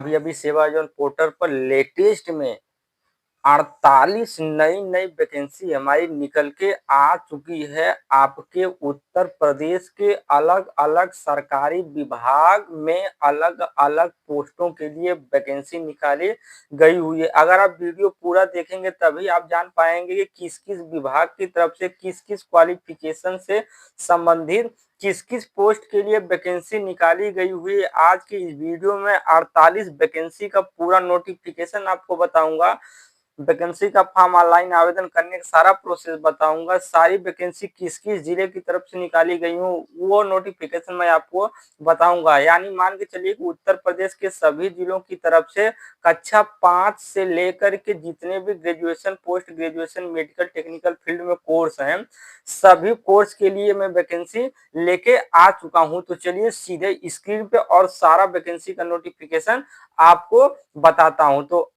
अभी अभी सेवा योजना पोर्टल पर लेटेस्ट में 48 नई वैकेंसी हमारी निकल के आ चुकी है। आपके उत्तर प्रदेश के अलग-अलग सरकारी विभाग में अलग-अलग पोस्टों के लिए वैकेंसी निकाली गई हुई है। अगर आप वीडियो पूरा देखेंगे तभी आप जान पाएंगे कि किस-किस विभाग की तरफ से किस-किस क्वालिफिकेशन से संबंधित किस-किस पोस्ट के लिए वैकेंसी निकाली गई हुई है। आज की इस वीडियो में 48 वैकेंसी का पूरा नोटिफिकेशन आपको बताऊंगा। वैकेंसी का फॉर्म ऑनलाइन आवेदन करने का सारा प्रोसेस बताऊंगा। सारी वैकेंसी किस-किस जिले की तरफ से निकाली गई हो वो नोटिफिकेशन मैं आपको बताऊंगा। यानी मान के चलिए कि उत्तर प्रदेश के सभी जिलों की तरफ से कक्षा 5 से लेकर के जितने भी graduation, post graduation, medical, technical field में कोर्स हैं, सभी कोर्स के लिए मैं वैकेंसी लेके आ चुका हूं। तो चलिए सीधे स्क्रीन पे और सारा वैकेंसी का नोटिफिकेशन आपको बताता हूं। तो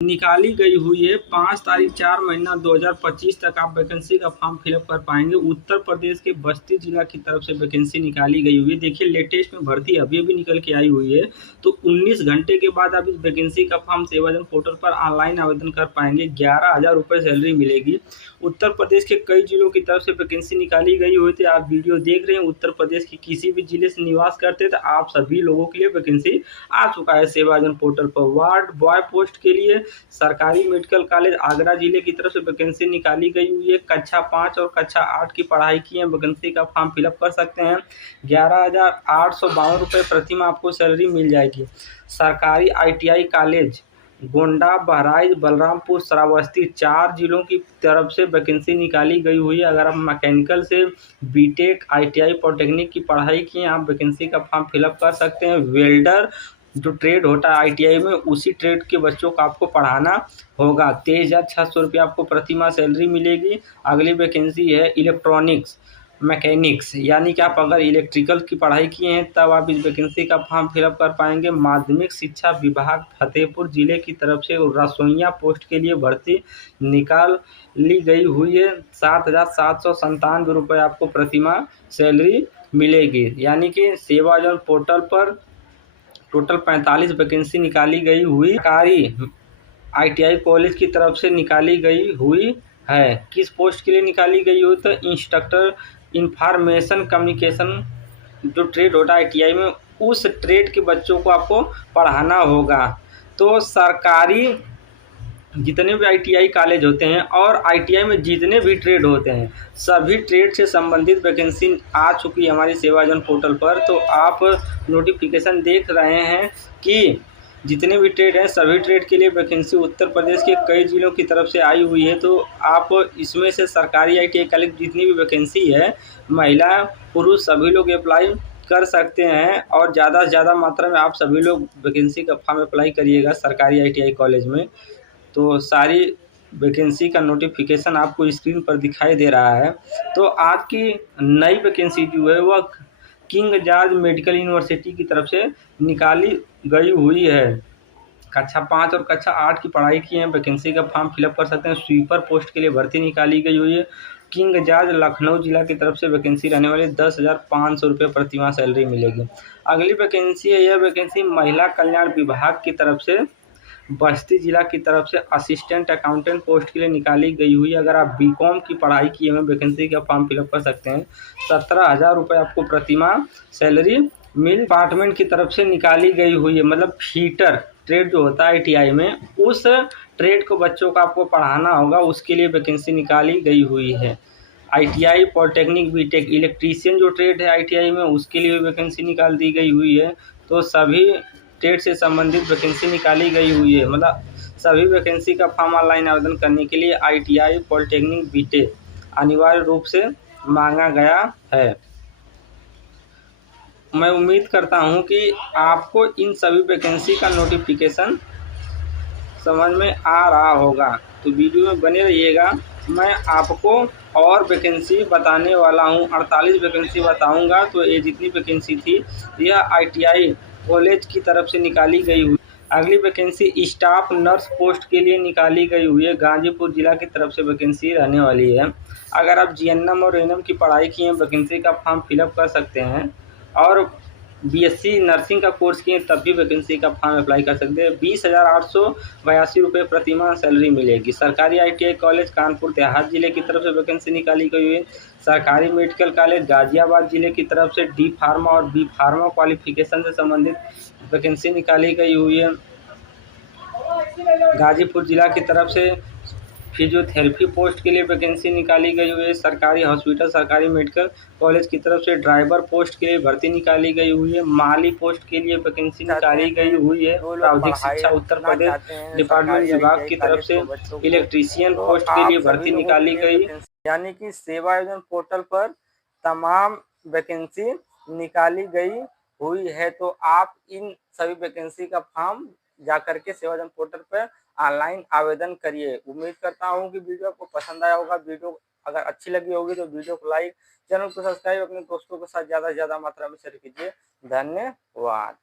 निकाली गई हुई है 5 तारीख 4 महीना 2025 तक आप वैकेंसी का फॉर्म फिलअप कर पाएंगे। उत्तर प्रदेश के बस्ती जिला की तरफ से वैकेंसी निकाली गई हुई है। देखिए लेटेस्ट में भर्ती अभी अभी निकल के आई हुई है। तो 19 घंटे के बाद आप इस वैकेंसी का फॉर्म सेवा योजना पोर्टल पर ऑनलाइन आवेदन कर पाएंगे। 11,000 रुपये सैलरी मिलेगी। उत्तर प्रदेश के कई जिलों की तरफ से वैकेंसी निकाली गई हुई थी। आप वीडियो देख रहे हैं, उत्तर प्रदेश के किसी भी जिले से निवास करते तो आप सभी लोगों के लिए वैकेंसी आ चुका है सेवा योजना पोर्टल पर। वार्ड बॉय पोस्ट के लिए सरकारी मेडिकल कॉलेज आगरा जिले की तरफ से वैकेंसी निकाली गई हुई है। कक्षा 5 और कक्षा 8 की पढ़ाई की है, वैकेंसी का फॉर्म फिलअप कर सकते हैं। 11,852 रुपये प्रति माह आपको सैलरी मिल जाएगी। सरकारी ITI कॉलेज गोंडा, बहराइच, बलरामपुर, श्रावस्ती 4 जिलों की तरफ से वैकेंसी निकाली गई हुई है। अगर आप मैकेनिकल से बीटेक, ITI, पॉलिटेक्निक की पढ़ाई की हैं, आप वैकेंसी का फॉर्म फिलअप कर सकते हैं। वेल्डर जो ट्रेड होता है ITI में, उसी ट्रेड के बच्चों को आपको पढ़ाना होगा। 23,600 रुपये आपको प्रति माह सैलरी मिलेगी। अगली वैकेंसी है इलेक्ट्रॉनिक्स मैकेनिक्स, यानी कि आप अगर इलेक्ट्रिकल की पढ़ाई किए हैं तब आप इस वैकेंसी का फॉर्म फिलअप कर पाएंगे। माध्यमिक शिक्षा विभाग फतेहपुर जिले की तरफ से रसोइया पोस्ट के लिए भर्ती निकाल ली गई हुई है। 7,797 रुपये आपको प्रति माह सैलरी मिलेगी। यानी कि सेवा योजना पोर्टल पर टोटल 45 वैकेंसी निकाली गई हुई सरकारी ITI कॉलेज की तरफ से निकाली गई हुई है। किस पोस्ट के लिए निकाली गई हुई? तो इंस्ट्रक्टर इंफॉर्मेशन कम्युनिकेशन जो ट्रेड होता है ITI में, उस ट्रेड के बच्चों को आपको पढ़ाना होगा। तो सरकारी जितने भी ITI कॉलेज होते हैं और ITI में जितने भी ट्रेड होते हैं, सभी ट्रेड से संबंधित वैकेंसी आ चुकी है हमारी सेवा योजना पोर्टल पर। तो आप नोटिफिकेशन देख रहे हैं कि जितने भी ट्रेड हैं, सभी ट्रेड के लिए वैकेंसी उत्तर प्रदेश के कई जिलों की तरफ से आई हुई है। तो आप इसमें से सरकारी ITI कॉलेज जितनी भी वैकेंसी है, महिला पुरुष सभी लोग अप्लाई कर सकते हैं। और ज़्यादा से ज़्यादा मात्रा में आप सभी लोग वैकेंसी का फॉर्म अप्लाई करिएगा सरकारी ITI कॉलेज में। तो सारी वैकेंसी का नोटिफिकेशन आपको स्क्रीन पर दिखाई दे रहा है। तो आज की नई वैकेंसी जो है वह किंग जॉर्ज मेडिकल यूनिवर्सिटी की तरफ से निकाली गई हुई है। कक्षा 5 और कक्षा 8 की पढ़ाई की है, वैकेंसी का फॉर्म फिलअप कर सकते हैं। स्वीपर पोस्ट के लिए भर्ती निकाली गई हुई है। किंग जॉर्ज लखनऊ जिला की तरफ से वैकेंसी रहने वाली 10,500 रुपये प्रति माह सैलरी मिलेगी। अगली वैकेंसी है, यह वैकेंसी महिला कल्याण विभाग की तरफ से बस्ती जिला की तरफ से असिस्टेंट अकाउंटेंट पोस्ट के लिए निकाली गई हुई है। अगर आप BCom की पढ़ाई किए हुए वैकेंसी का फॉर्म फिलअप कर सकते हैं। 17,000 रुपये आपको प्रति माह सैलरी मिल डिपार्टमेंट की तरफ से निकाली गई हुई है। मतलब फीटर ट्रेड जो होता है ITI में, उस ट्रेड को बच्चों को आपको पढ़ाना होगा, उसके लिए वैकेंसी निकाली गई हुई है। ITI, पॉलिटेक्निक, बीटेक, इलेक्ट्रीशियन जो ट्रेड है ITI में, उसके लिए वैकेंसी निकाल दी गई हुई है। तो सभी ट्रेड से संबंधित वैकेंसी निकाली गई हुई है। मतलब सभी वैकेंसी का फॉर्म ऑनलाइन आवेदन करने के लिए ITI, पॉलिटेक्निक, बीटेक अनिवार्य रूप से मांगा गया है। मैं उम्मीद करता हूं कि आपको इन सभी वैकेंसी का नोटिफिकेशन समझ में आ रहा होगा। तो वीडियो में बने रहिएगा, मैं आपको और वैकेंसी बताने वाला हूं। 48 वैकेंसी बताऊंगा। तो ये जितनी वैकेंसी थी यह ITI कॉलेज की तरफ से निकाली गई हुई। अगली वैकेंसी स्टाफ नर्स पोस्ट के लिए निकाली गई हुई है। गाजीपुर जिला की तरफ से वैकेंसी रहने वाली है। अगर आप GNM और ANM की पढ़ाई की हैं, वैकेंसी का फॉर्म फिलअप कर सकते हैं। और बीएससी नर्सिंग का कोर्स किए तब भी वैकेंसी का फॉर्म अप्लाई कर सकते हैं। 20,882 रुपये प्रतिमाह सैलरी मिलेगी। सरकारी आईटीआई कॉलेज कानपुर देहात जिले की तरफ से वैकेंसी निकाली गई है। सरकारी मेडिकल कॉलेज गाजियाबाद जिले की तरफ से डी फार्मा और बी फार्मा क्वालिफिकेशन से संबंधित वैकेंसी निकाली गई हुई है। गाजीपुर जिला की तरफ से फिजियोथेरेपी पोस्ट के लिए वैकेंसी निकाली गई हुई है। सरकारी हॉस्पिटल सरकारी मेडिकल कॉलेज की तरफ से ड्राइवर पोस्ट के लिए भर्ती निकाली गई हुई है। माली पोस्ट के लिए वैकेंसी चाहते निकाली गई हैं, हुई है। जो लोग प्रावधिक पढ़ाई शिक्षा उत्तर करना प्रदेश चाहते हैं डिपार्टमेंट सरकारी विभाग आईटीआई की तरफ कॉलेज से को बच्चों को, इलेक्ट्रीशियन तो पोस्ट के आप लिए सभी भर्ती लोगों के निकाली लिए गई। वैकेंसी यानी कि सेवा योजना पोर्टल पर तमाम वैकेंसी निकाली गई हुई है। तो आप इन सभी वैकेंसी का फॉर्म जा करके सेवा योजना पोर्टल पर ऑनलाइन आवेदन करिए। उम्मीद करता हूँ कि वीडियो आपको पसंद आया होगा। वीडियो अगर अच्छी लगी होगी तो वीडियो को लाइक, चैनल को सब्सक्राइब, अपने दोस्तों के साथ ज़्यादा से ज़्यादा मात्रा में शेयर कीजिए। धन्यवाद।